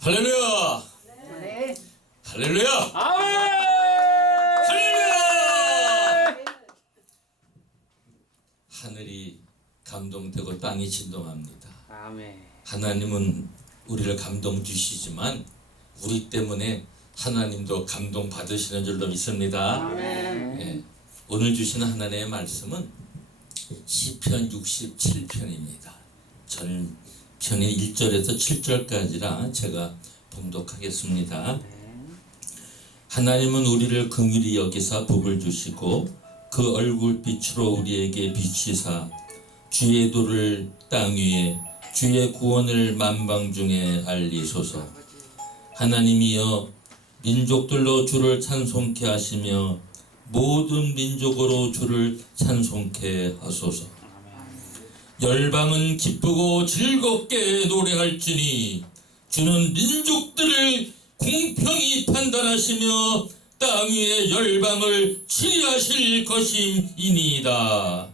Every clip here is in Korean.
할렐루야! 네. 할렐루야! 아멘! 할렐루야! 하늘이 감동되고 땅이 진동합니다. 아멘. 하나님은 우리를 감동 주시지만 우리 때문에 하나님도 감동 받으시는 줄로 믿습니다. 아멘. 예, 오늘 주시는 하나님의 말씀은 시편 67편입니다. 전 편이 1절에서 7절까지라 제가 봉독하겠습니다. 하나님은 우리를 긍휼히 여기사 복을 주시고 그 얼굴빛으로 우리에게 비치사 주의 도를 땅 위에 주의 구원을 만방 중에 알리소서. 하나님이여 민족들로 주를 찬송케 하시며 모든 민족으로 주를 찬송케 하소서. 열방은 기쁘고 즐겁게 노래할지니 주는 민족들을 공평히 판단하시며 땅 위의 열방을 치리하실 것임이니이다.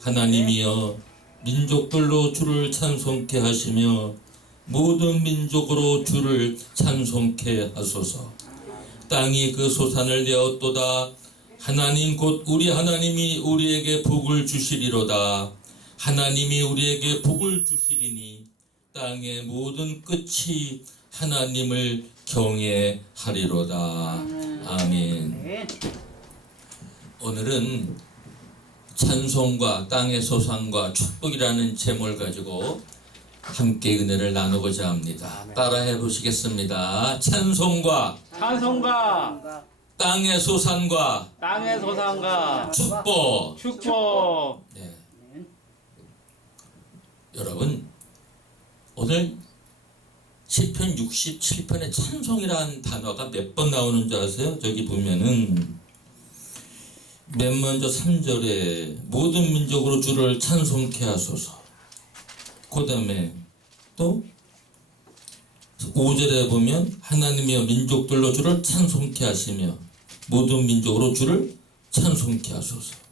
하나님이여 민족들로 주를 찬송케 하시며 모든 민족으로 주를 찬송케 하소서. 땅이 그 소산을 내었도다. 하나님 곧 우리 하나님이 우리에게 복을 주시리로다. 하나님이 우리에게 복을 주시리니 땅의 모든 끝이 하나님을 경외하리로다. 아멘. 네. 오늘은 찬송과 땅의 소산과 축복이라는 제목을 가지고 함께 은혜를 나누고자 합니다. 따라해 보시겠습니다. 찬송과 찬송가, 땅의 소산과 땅의 소산가, 축복. 축복. 네. 여러분, 오늘 시편 67편의 찬송이라는 단어가 몇 번 나오는 줄 아세요? 저기 보면은 맨 먼저 3절에 모든 민족으로 주를 찬송케 하소서. 그 다음에 또 5절에 보면 하나님이여 민족들로 주를 찬송케 하시며 모든 민족으로 주를 찬송케 하소서.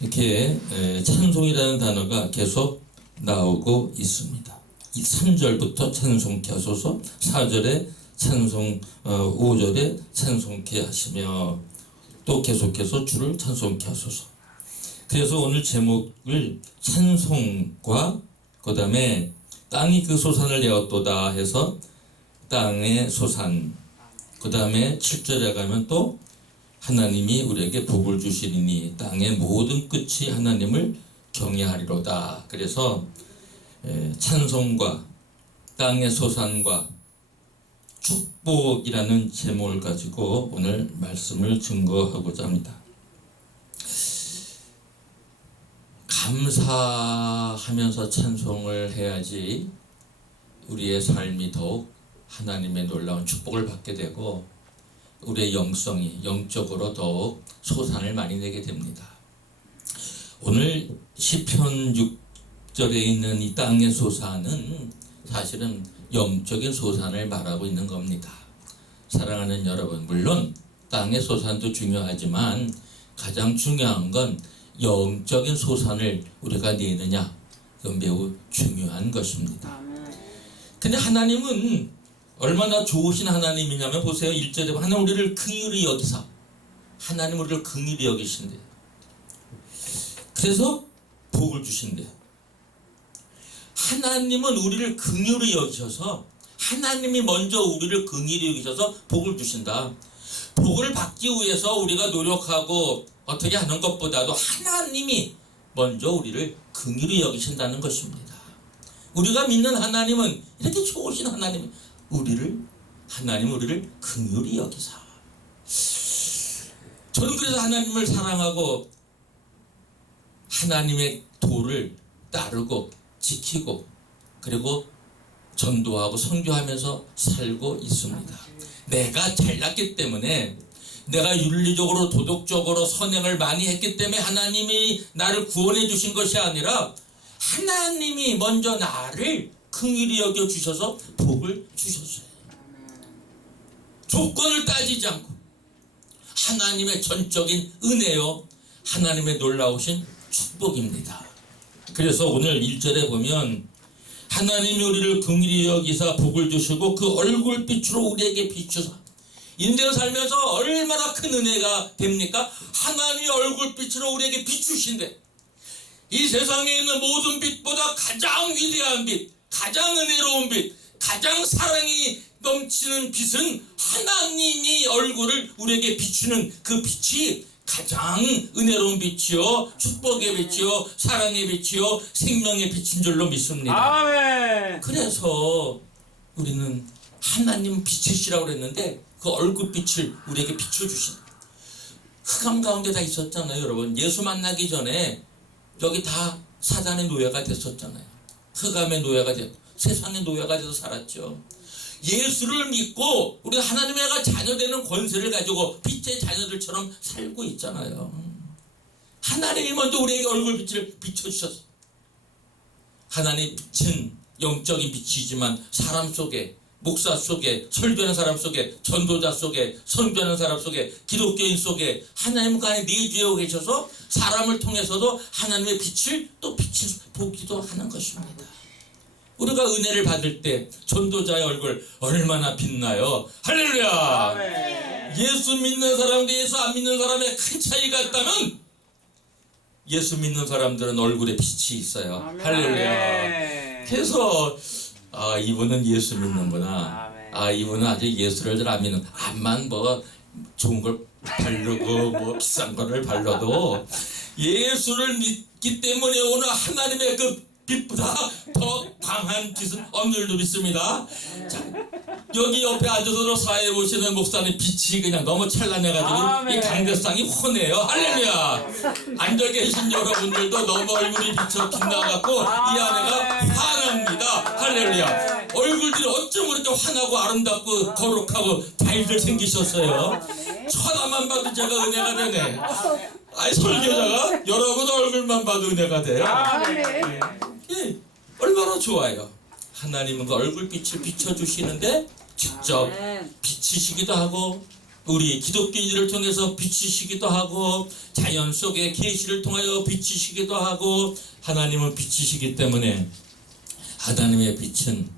이렇게 찬송이라는 단어가 계속 나오고 있습니다. 이 3절부터 찬송케 하소서, 4절에 찬송, 5절에 찬송케 하시며 또 계속해서 주를 찬송케 하소서. 그래서 오늘 제목을 찬송과 그 다음에 땅이 그 소산을 내었도다 해서 땅의 소산, 그 다음에 7절에 가면 또 하나님이 우리에게 복을 주시리니 땅의 모든 끝이 하나님을 경외하리로다. 그래서 찬송과 땅의 소산과 축복이라는 제목을 가지고 오늘 말씀을 증거하고자 합니다. 감사하면서 찬송을 해야지 우리의 삶이 더욱 하나님의 놀라운 축복을 받게 되고 우리의 영성이 영적으로 더욱 소산을 많이 내게 됩니다. 오늘 시편 6절에 있는 이 땅의 소산은 사실은 영적인 소산을 말하고 있는 겁니다. 사랑하는 여러분, 물론 땅의 소산도 중요하지만 가장 중요한 건 영적인 소산을 우리가 내느냐, 그건 매우 중요한 것입니다. 근데 하나님은 얼마나 좋으신 하나님이냐면 보세요. 1절에 하나님 우리를 긍휼히 여기사, 하나님 우리를 긍휼히 여기신대요. 그래서 복을 주신대요. 하나님은 우리를 긍휼히 여기셔서, 하나님이 먼저 우리를 긍휼히 여기셔서 복을 주신다. 복을 받기 위해서 우리가 노력하고 어떻게 하는 것보다도 하나님이 먼저 우리를 긍휼히 여기신다는 것입니다. 우리가 믿는 하나님은 이렇게 좋으신 하나님, 하나님 우리를 긍휼히 여기사. 저는 그래서 하나님을 사랑하고 하나님의 도를 따르고 지키고 그리고 전도하고 선교하면서 살고 있습니다. 내가 잘났기 때문에, 내가 윤리적으로 도덕적으로 선행을 많이 했기 때문에 하나님이 나를 구원해 주신 것이 아니라 하나님이 먼저 나를 긍휼히 여겨 주셔서 복을 주셨어요. 조건을 따지지 않고 하나님의 전적인 은혜요, 하나님의 놀라우신 축복입니다. 그래서 오늘 1절에 보면 하나님이 우리를 긍휼히 여기사 복을 주시고 그 얼굴빛으로 우리에게 비추사. 인생 살면서 얼마나 큰 은혜가 됩니까? 하나님의 얼굴빛으로 우리에게 비추신대. 이 세상에 있는 모든 빛보다 가장 위대한 빛, 가장 은혜로운 빛, 가장 사랑이 넘치는 빛은 하나님이 얼굴을 우리에게 비추는 그 빛이 가장 은혜로운 빛이요, 축복의 빛이요, 사랑의 빛이요, 생명의 빛인 줄로 믿습니다. 아멘. 그래서 우리는 하나님 빛이시라고 그랬는데 그 얼굴빛을 우리에게 비춰주신, 흑암 가운데 다 있었잖아요. 여러분, 예수 만나기 전에 여기 다 사단의 노예가 됐었잖아요. 흑암의 노예가 됐고 세상의 노예가 돼서 살았죠. 예수를 믿고 우리가 하나님의 아가 자녀되는 권세를 가지고 빛의 자녀들처럼 살고 있잖아요. 하나님이 먼저 우리에게 얼굴빛을 비춰주셨어요. 하나님의 빛은 영적인 빛이지만 사람 속에, 목사 속에, 설교하는 사람 속에, 전도자 속에, 선교하는 사람 속에, 기독교인 속에 하나님 그 안에 내주어 계셔서 사람을 통해서도 하나님의 빛을 또 보기도 하는 것입니다. 우리가 은혜를 받을 때 전도자의 얼굴 얼마나 빛나요? 할렐루야! 아멘. 예수 믿는 사람과 예수 안 믿는 사람의 큰 차이가 있다면 예수 믿는 사람들은 얼굴에 빛이 있어요. 아멘. 할렐루야! 아멘. 그래서 이분은 예수 믿는구나. 아멘. 이분은 아직 예수를 잘 안 믿는. 암만 뭐 좋은 걸 바르고 뭐 비싼 거를 발라도 예수를 믿기 때문에 오늘 하나님의 그 빛보다 더 강한 빛은 오늘도 믿습니다. 자, 여기 옆에 앉아서 사회 보시는 목사님 빛이 그냥 너무 찬란해가지고 아멘. 이 강대상이 훤해요. 할렐루야. 앉아 계신 여러분들도 너무 얼굴이 비쳐 빛나갖고 이 안에가 환합니다. 할렐루야. 얼굴들이 어쩜 그렇게 환하고 아름답고 거룩하고 잘들 생기셨어요. 쳐다만 봐도 제가 은혜가 되네. 설교자가 여러분 얼굴만 봐도 은혜가 돼요. 아멘. 예, 얼마나 좋아요. 하나님은 그 얼굴빛을 비춰주시는데 직접 비치시기도 하고 우리 기독교인들을 통해서 비치시기도 하고 자연 속의 계시를 통하여 비치시기도 하고 하나님은 빛이시기 때문에 하나님의 빛은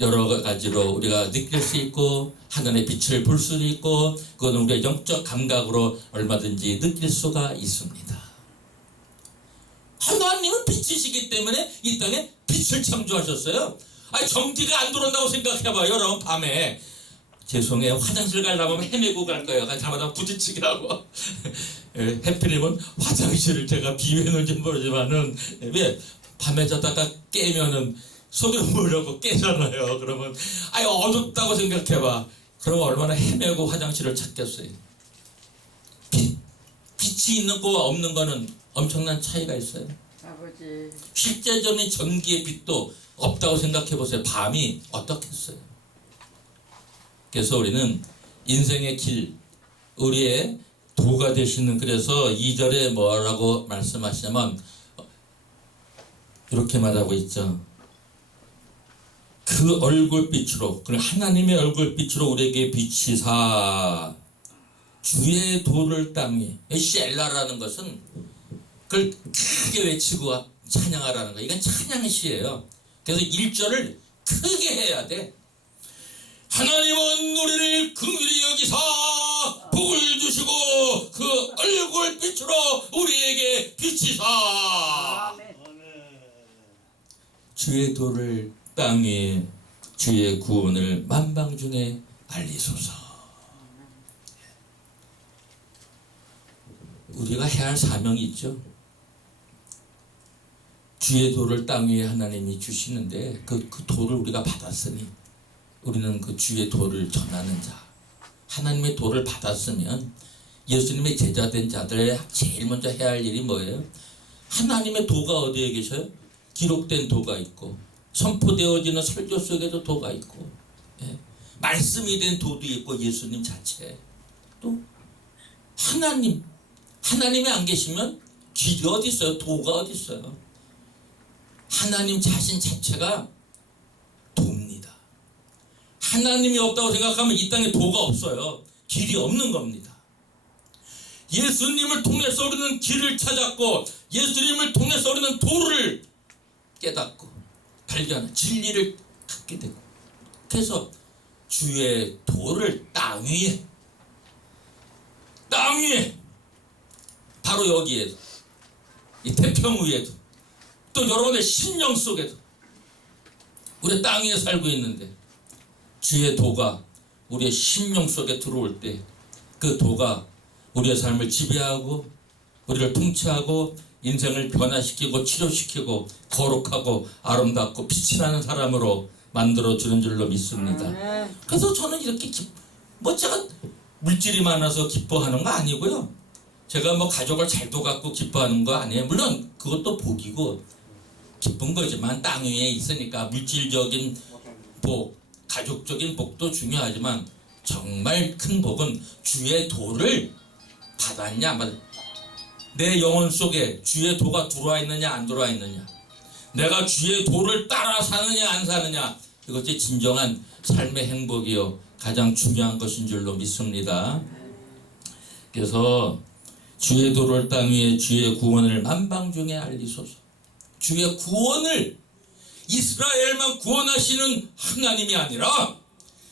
여러 가지로 우리가 느낄 수 있고 하나님의 빛을 볼 수도 있고 그건 우리의 영적 감각으로 얼마든지 느낄 수가 있습니다. 하나님은 빛이시기 때문에 이 땅에 빛을 창조하셨어요. 전기가 안 들어온다고 생각해봐요. 여러분 밤에 죄송해요. 화장실 가려면 헤매고 갈 거예요. 잘못하면 부딪히게 하고. 해피님은 화장실을 제가 비유해놓은지 모르지만은 왜 밤에 자다가 깨면은 속에 모으려고 깨잖아요. 그러면 어둡다고 생각해봐. 그러면 얼마나 헤매고 화장실을 찾겠어요. 빛이 있는 거와 없는 거는 엄청난 차이가 있어요. 아버지. 실제적인 전기의 빛도 없다고 생각해 보세요. 밤이 어떻겠어요? 그래서 우리는 인생의 길, 우리의 도가 되시는, 그래서 2절에 뭐라고 말씀하시냐면 이렇게 말하고 있죠. 그 얼굴빛으로, 하나님의 얼굴빛으로 우리에게 비치사 주의 도를 땅에. 셀라라는 것은 그걸 크게 외치고 찬양하라는 거예요. 이건 찬양시예요. 그래서 1절을 크게 해야 돼. 하나님은 우리를 긍휼히 여기사 복을 주시고 그 얼굴빛으로 우리에게 비치사. 아멘. 주의 도를 땅에, 주의 구원을 만방 중에 알리소서. 우리가 해야 할 사명이 있죠. 주의 도를 땅 위에 하나님이 주시는데 그 도를 우리가 받았으니 우리는 그 주의 도를 전하는 자, 하나님의 도를 받았으면 예수님의 제자된 자들의 제일 먼저 해야 할 일이 뭐예요? 하나님의 도가 어디에 계셔요? 기록된 도가 있고 선포되어지는 설교 속에도 도가 있고, 말씀이 된 도도 있고 예수님 자체, 또 하나님이 안 계시면 길이 어디 있어요? 도가 어디 있어요? 하나님 자신 자체가 도입니다. 하나님이 없다고 생각하면 이 땅에 도가 없어요. 길이 없는 겁니다. 예수님을 통해서 우리는 길을 찾았고 예수님을 통해서 우리는 도를 깨닫고 발견, 진리를 갖게 되고, 그래서 주의 도를 땅 위에 바로 여기에도, 이 태평 위에도, 또 여러분의 심령 속에도 우리 땅 위에 살고 있는데 주의 도가 우리의 심령 속에 들어올 때 그 도가 우리의 삶을 지배하고 우리를 통치하고 인생을 변화시키고 치료시키고 거룩하고 아름답고 빛이 나는 사람으로 만들어주는 줄로 믿습니다. 그래서 저는 이렇게 제가 물질이 많아서 기뻐하는 거 아니고요. 제가 뭐 가족을 잘 둬갖고 기뻐하는 거 아니에요. 물론 그것도 복이고 기쁜 거지만 땅 위에 있으니까 물질적인 복, 가족적인 복도 중요하지만 정말 큰 복은 주의 도를 받았냐 안 받았냐. 내 영혼 속에 주의 도가 들어와 있느냐 안 들어와 있느냐, 내가 주의 도를 따라 사느냐 안 사느냐, 이것이 진정한 삶의 행복이요 가장 중요한 것인 줄로 믿습니다. 그래서 주의 도를 땅 위에 주의 구원을 만방중에 알리소서. 주의 구원을 이스라엘만 구원하시는 하나님이 아니라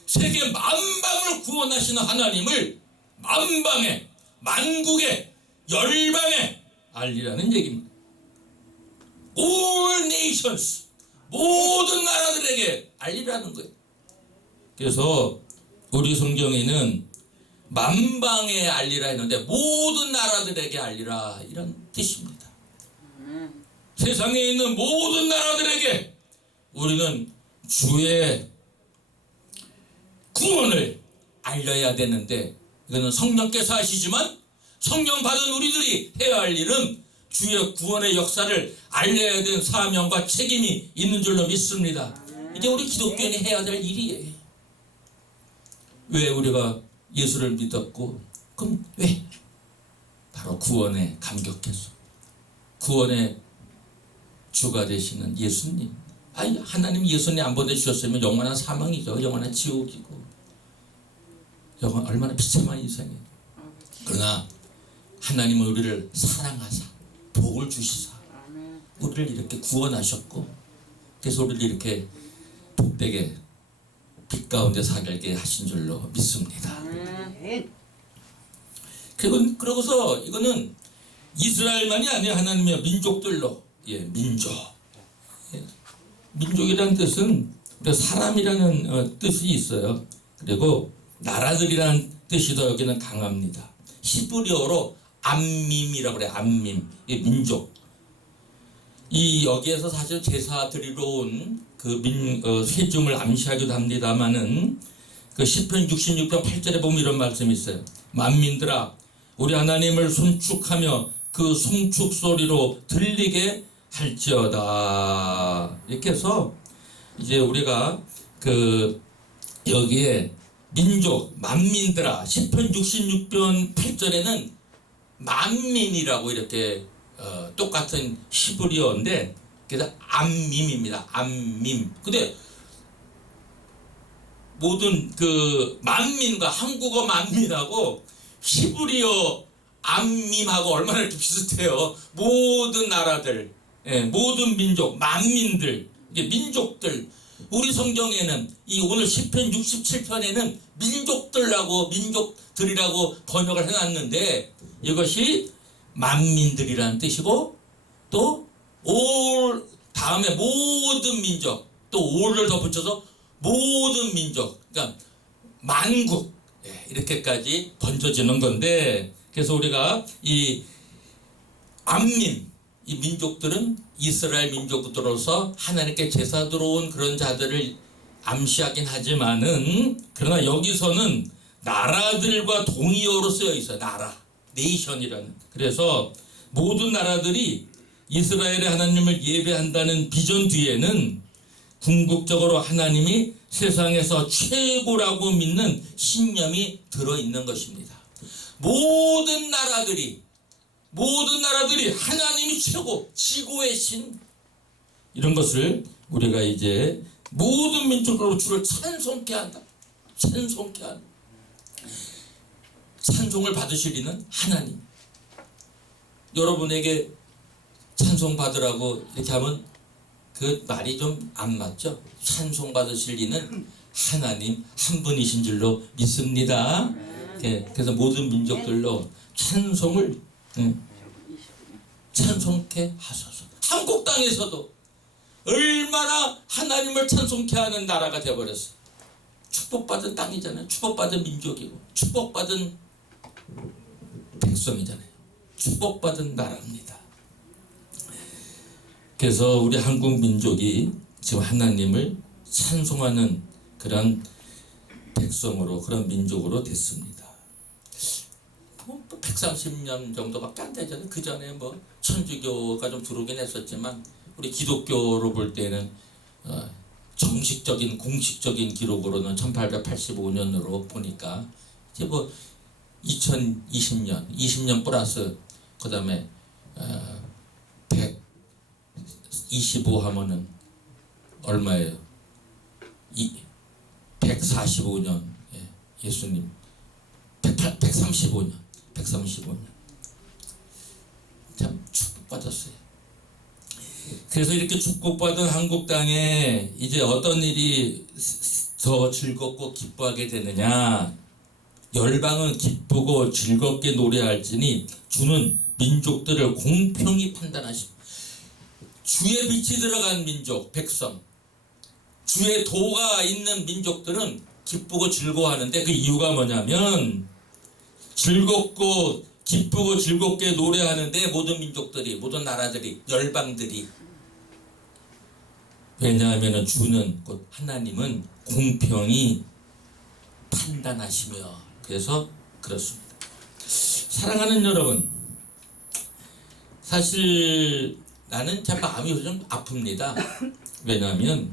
세계 만방을 구원하시는 하나님을 만방에, 만국에, 열방에 알리라는 얘기입니다. All nations, 모든 나라들에게 알리라는 거예요. 그래서 우리 성경에는 만방에 알리라 했는데 모든 나라들에게 알리라 이런 뜻입니다. 세상에 있는 모든 나라들에게 우리는 주의 구원을 알려야 되는데, 이거는 성령께서 하시지만 성령 받은 우리들이 해야 할 일은 주의 구원의 역사를 알려야 되는 사명과 책임이 있는 줄로 믿습니다. 이게 우리 기독교인이 해야 될 일이에요. 왜 우리가 예수를 믿었고, 그럼 왜? 바로 구원에 감격해서 구원의 주가 되시는 예수님. 아니, 하나님 예수님 안 보내주셨으면 영원한 사망이죠. 영원한 지옥이고 얼마나 비참한 인생이에요. 그러나 하나님은 우리를 사랑하사 복을 주시사 우리를 이렇게 구원하셨고, 그래서 우리를 이렇게 복되게 빛 가운데 살게 하신 줄로 믿습니다. 그러고서 이거는 이스라엘만이 아니에요. 하나님의 민족들로, 민족. 민족이라는 뜻은 사람이라는 뜻이 있어요. 그리고 나라들이라는 뜻이 더 여기는 강합니다. 히브리어로 암밈이라고 그래요. 암밈. 민족. 여기에서 사실 제사 드리러 온 회중을 암시하기도 합니다만은 그 시편 66편 8절에 보면 이런 말씀이 있어요. 만민들아, 우리 하나님을 송축하며 그 송축 소리로 들리게 할지어다. 이렇게 해서 이제 우리가 여기에 민족, 만민들아, 시편 66편 8절에는 만민이라고 이렇게 똑같은 히브리어인데, 그래서 암밈입니다. 암밈. 근데 모든 만민과 한국어 만민하고 히브리어 암밈하고 얼마나 이렇게 비슷해요. 모든 나라들, 모든 민족, 만민들, 이게 민족들. 우리 성경에는 오늘 시편 67편에는 민족들이라고 번역을 해놨는데, 이것이 만민들이라는 뜻이고, 또 all 다음에 모든 민족, 또 all을 덧붙여서 모든 민족, 그러니까 만국, 이렇게까지 번져지는 건데, 그래서 우리가 이 암민, 이 민족들은 이스라엘 민족으로서 하나님께 제사 들어온 그런 자들을 암시하긴 하지만은, 그러나 여기서는 나라들과 동의어로 쓰여 있어요. 나라, 네이션이라는. 그래서 모든 나라들이 이스라엘의 하나님을 예배한다는 비전 뒤에는 궁극적으로 하나님이 세상에서 최고라고 믿는 신념이 들어있는 것입니다. 모든 나라들이 하나님이 최고, 지고의 신, 이런 것을 우리가 이제 모든 민족으로 주를 찬송케 한다. 찬송케 한다. 찬송을 받으실 이는 하나님. 여러분에게 찬송 받으라고 이렇게 하면 그 말이 좀 안 맞죠? 찬송받으실 이는 하나님 한 분이신 줄로 믿습니다. 예, 그래서 모든 민족들로 찬송을 찬송케 하소서. 한국 땅에서도 얼마나 하나님을 찬송케 하는 나라가 되어버렸어요. 축복받은 땅이잖아요. 축복받은 민족이고 축복받은 백성이잖아요. 축복받은 나라입니다. 그래서 우리 한국 민족이 지금 하나님을 찬송하는 그런 백성으로, 그런 민족으로 됐습니다. 130년 정도밖에 안 되잖아요. 그 전에 뭐 천주교가 좀 들어오긴 했었지만 우리 기독교로 볼 때는 정식적인 공식적인 기록으로는 1885년으로 보니까 이제 뭐 2020년 플러스 그 다음에 125 하면은 얼마예요? 145년. 예수님 135년 참 축복받았어요. 그래서 이렇게 축복받은 한국 땅에 이제 어떤 일이 더 즐겁고 기뻐하게 되느냐? 열방은 기쁘고 즐겁게 노래할지니 주는 민족들을 공평히 판단하시고, 주의 빛이 들어간 민족, 백성, 주의 도가 있는 민족들은 기쁘고 즐거워하는데 그 이유가 뭐냐면 즐겁고 기쁘고 즐겁게 노래하는데 모든 민족들이, 모든 나라들이, 열방들이, 왜냐하면 주는, 곧 하나님은 공평히 판단하시며, 그래서 그렇습니다. 사랑하는 여러분, 사실 나는 참 마음이 요즘 아픕니다. 왜냐하면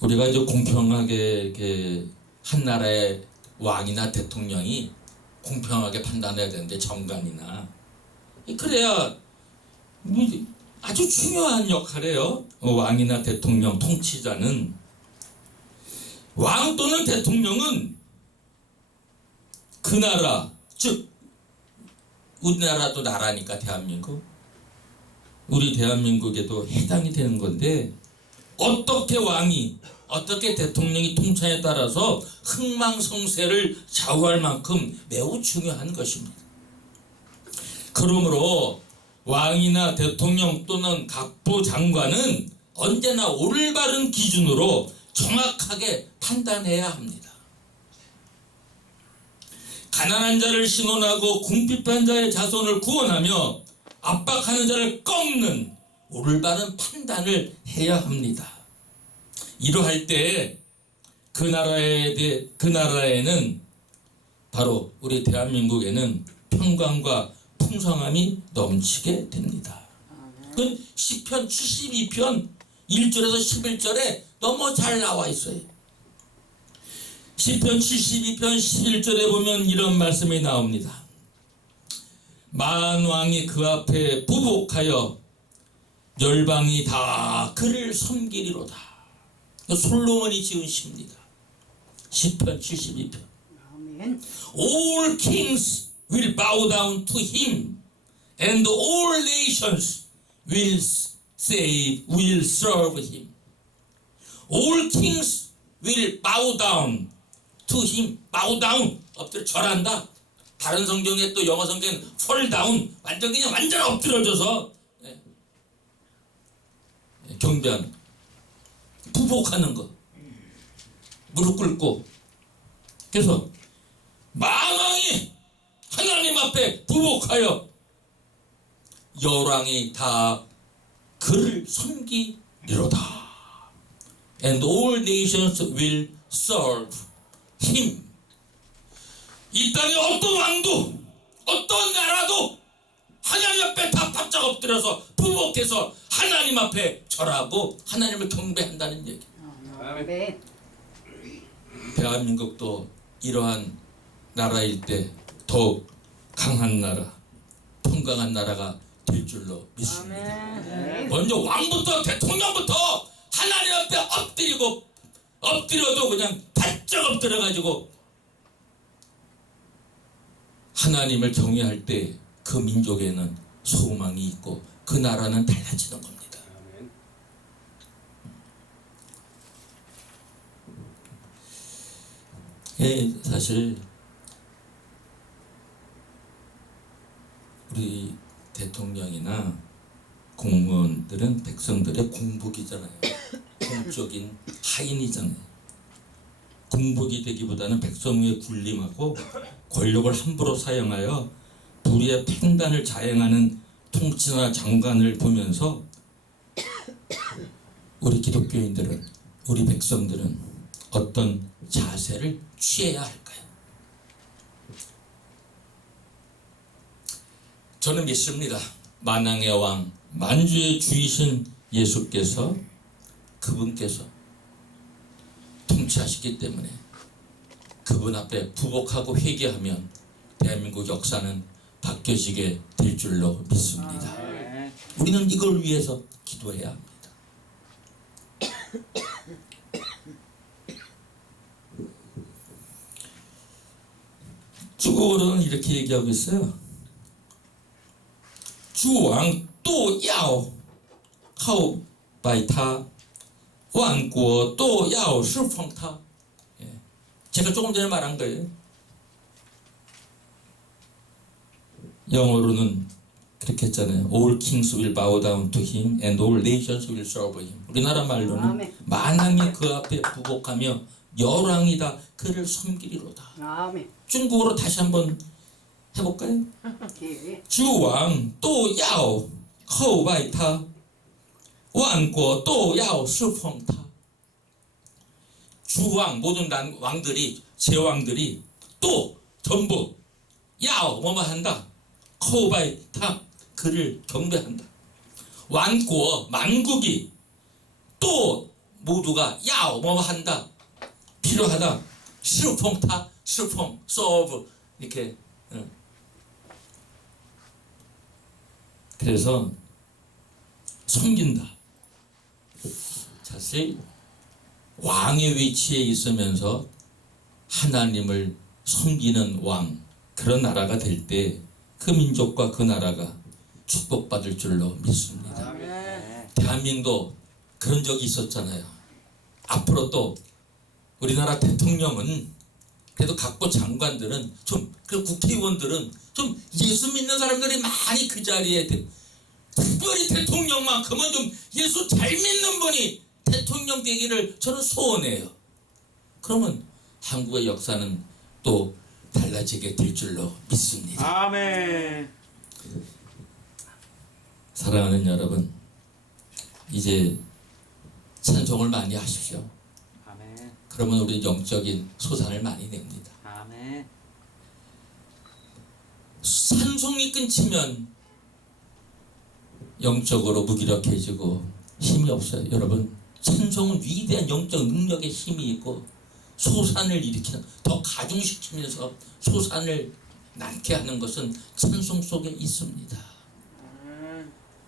우리가 이제 공평하게 이렇게 한 나라의 왕이나 대통령이 공평하게 판단해야 되는데, 정관이나, 그래야 아주 중요한 역할이에요. 왕이나 대통령, 통치자는, 왕 또는 대통령은 그 나라, 즉 우리나라도 나라니까 대한민국, 우리 대한민국에도 해당이 되는 건데, 어떻게 왕이, 어떻게 대통령이 통치에 따라서 흥망성쇠를 좌우할 만큼 매우 중요한 것입니다. 그러므로 왕이나 대통령 또는 각부 장관은 언제나 올바른 기준으로 정확하게 판단해야 합니다. 가난한 자를 신원하고 궁핍한 자의 자손을 구원하며 압박하는 자를 꺾는 올바른 판단을 해야 합니다. 이러할 때 그 나라에는 바로 우리 대한민국에는 평강과 풍성함이 넘치게 됩니다. 그 시편 72편 1절에서 11절에 너무 잘 나와 있어요. 시편 72편 11절에 보면 이런 말씀이 나옵니다. 만왕이 그 앞에 부복하여 열방이 다 그를 섬기리로다. 솔로몬이 지은 시입니다. 시편 72편. All kings will bow down to him, and all nations will serve him. All kings will bow down to him. bow down, 엎드려 절한다. 다른 성경에, 또 영어 성경에는 fall down, 완전 엎드려져서 경배하는, 부복하는 거, 무릎 꿇고. 그래서 만왕이 하나님 앞에 부복하여 열왕이 다 그를 섬기리로다. And all nations will serve him. 이 땅에 어떤 왕도, 어떤 나라도 하나님 앞에 다 바짝 엎드려서 부복해서 하나님 앞에 절하고 하나님을 경배한다는 얘기. 대한민국도 이러한 나라일 때 더욱 강한 나라, 평강한 나라가 될 줄로 믿습니다. 먼저 왕부터 대통령부터 하나님 앞에 엎드려도 그냥 바짝 엎드려가지고 하나님을 경외할 때 그 민족에는 소망이 있고 그 나라는 달라지는 겁니다. 사실 우리 대통령이나 공무원들은 백성들의 공복이잖아요. 공적인 하인이잖아요. 공복이 되기보다는 백성의 군림하고 권력을 함부로 사용하여 불의의 팽단을 자행하는 통치나 장관을 보면서 우리 기독교인들은, 우리 백성들은 어떤 자세를 취해야 할까요? 저는 믿습니다. 만왕의 왕, 만주의 주이신 예수께서, 그분께서 통치하시기 때문에 그분 앞에 부복하고 회개하면 대한민국 역사는 바뀌어지게 될 줄로 믿습니다. 우리는 이걸 위해서 기도해야 합니다. 중국어로는 이렇게 얘기하고 있어요. 诸王都要靠拜他，万国都要侍奉他。 제가 조금 전에 말한 거예요. 영어로는 그렇게 했잖아요. All kings will bow down to him and all nations will serve him. 우리나라 말로는 아멘. 만왕이 그 앞에 부복하며 열왕이다 그를 섬기리로다. 아멘. 중국어로 다시 한번 해볼까요? 예. 诸王都要后拜他，万国都要侍奉他。 주왕 모든 왕들이, 제왕들이 또 전부 야오 뭐뭐 한다. 코바이타 그를 경배한다. 완고 만국이 또 모두가 야오 뭐뭐 한다. 필요하다. 시르퐁타 시르퐁 서브 이렇게. 그래서 섬긴다. 사실 왕의 위치에 있으면서 하나님을 섬기는 왕, 그런 나라가 될 때 그 민족과 그 나라가 축복받을 줄로 믿습니다. 아멘. 대한민국도 그런 적이 있었잖아요. 앞으로 또 우리나라 대통령은 그래도 각부 장관들은 좀, 그 국회의원들은 좀 예수 믿는 사람들이 많이 그 자리에 특별히 대통령만큼은 좀 예수 잘 믿는 분이 대통령 되기를 저는 소원해요. 그러면 한국의 역사는 또 달라지게 될 줄로 믿습니다. 아멘. 사랑하는 여러분, 이제 찬송을 많이 하십시오. 아멘. 그러면 우리 영적인 소산을 많이 냅니다. 아멘. 찬송이 끊기면 영적으로 무기력해지고 힘이 없어요. 여러분, 찬송은 위대한 영적 능력의 힘이 있고 소산을 일으키는, 더 가중시키면서 소산을 낳게 하는 것은 찬송 속에 있습니다.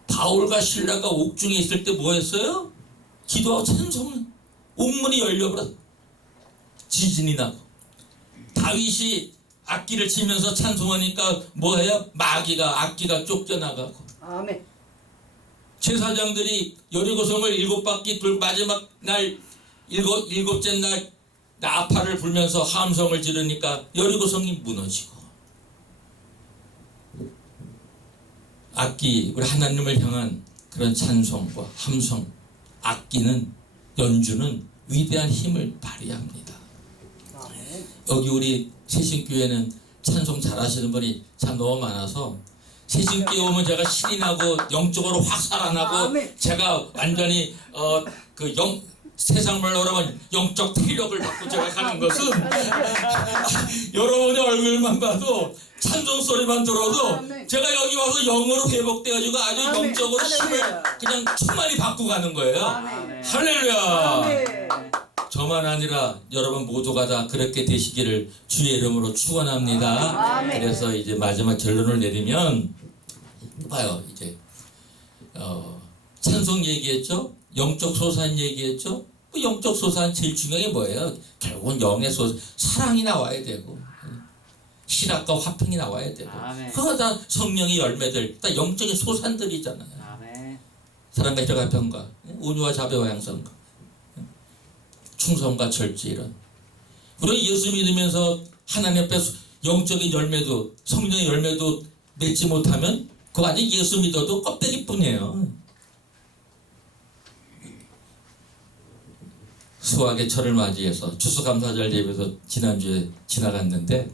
바울과 신라가 옥중에 있을 때 뭐 했어요? 기도하고 찬송, 옥문이 열려버려 지진이 나고. 다윗이 악기를 치면서 찬송하니까 뭐해요? 마귀가, 악기가 쫓겨나가고. 아멘. 제사장들이 여리고성을 7바퀴 돌 마지막 날 일곱째 날 나팔을 불면서 함성을 지르니까 여리고성이 무너지고. 악기, 우리 하나님을 향한 그런 찬송과 함성, 악기는, 연주는 위대한 힘을 발휘합니다. 아멘. 여기 우리 세신교회는 찬송 잘하시는 분이 참 너무 많아서 세신교회 오면 제가 신이 나고 영적으로 확 살아나고 아멘. 제가 완전히 세상 말로 하면 영적体力을 받고 제가 가는 것은 여러분의 얼굴만 봐도 찬송 소리만 들어도 아멘. 제가 여기 와서 영으로 회복돼가지고 아주 아멘. 영적으로 힘을 할렐루야. 그냥 충만히 받고 가는 거예요. 아멘. 할렐루야. 아멘. 저만 아니라 여러분 모두가 다 그렇게 되시기를 주의 이름으로 축원합니다. 아멘. 그래서 이제 마지막 결론을 내리면 봐요. 이제 찬송 얘기했죠. 영적 소산 얘기했죠. 그 영적 소산 제일 중요한 게 뭐예요? 결국은 영의 사랑이 나와야 되고 신학과 화평이 나와야 되고 아멘. 그거 다 성령의 열매들, 다 영적인 소산들이잖아요. 아멘. 사랑과 희락과 평과, 온유와 자비와 양선과, 충성과 절제, 이런 우리가 예수 믿으면서 하나님 앞에 영적인 열매도 성령의 열매도 맺지 못하면 그거 아직 예수 믿어도 껍데기뿐이에요. 수학의 철을 맞이해서 추수감사절 예배도 지난주에 지나갔는데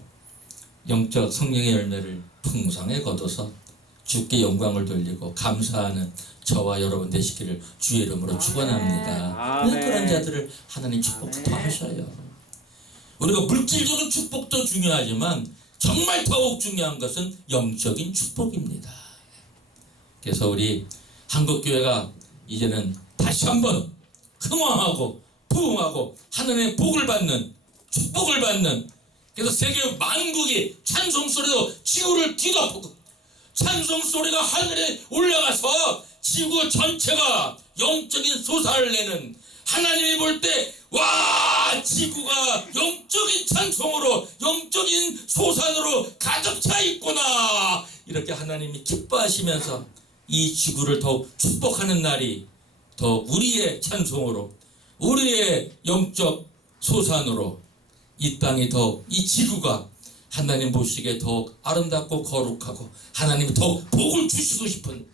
영적 성령의 열매를 풍성하게 거둬서 주께 영광을 돌리고 감사하는 저와 여러분 되시기를 주의 이름으로 축원합니다. 아멘. 그런 자들을 하나님 축복 더 하셔요. 우리가 물질적인 축복도 중요하지만 정말 더욱 중요한 것은 영적인 축복입니다. 그래서 우리 한국교회가 이제는 다시 한번 흥왕하고 부흥하고 하늘의 복을 받는 축복을 받는, 그래서 세계 만국이 찬송소리로 지구를 뒤덮고 찬송소리가 하늘에 올라가서 지구 전체가 영적인 솟아를 내는, 하나님이 볼 때 와 지구가 영적인 찬송으로 영적인 소산으로 가득 차 있구나, 이렇게 하나님이 기뻐하시면서 이 지구를 더욱 축복하는 날이 더 우리의 찬송으로 우리의 영적 소산으로 이 땅이 더욱 이 지구가 하나님 보시기에 더욱 아름답고 거룩하고 하나님이 더욱 복을 주시고 싶은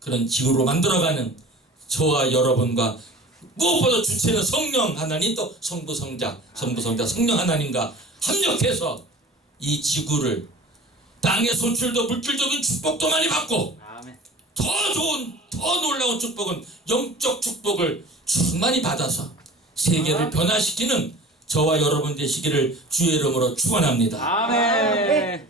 그런 지구로 만들어가는 저와 여러분과 무엇보다 주체는 성령 하나님, 또 성부 성자 성령 하나님과 합력해서 이 지구를 땅의 소출도 물질적인 축복도 많이 받고 아멘. 더 좋은 더 놀라운 축복은 영적 축복을 충만히 받아서 세계를 변화시키는 저와 여러분 되시기를 주의 이름으로 축원합니다. 아멘.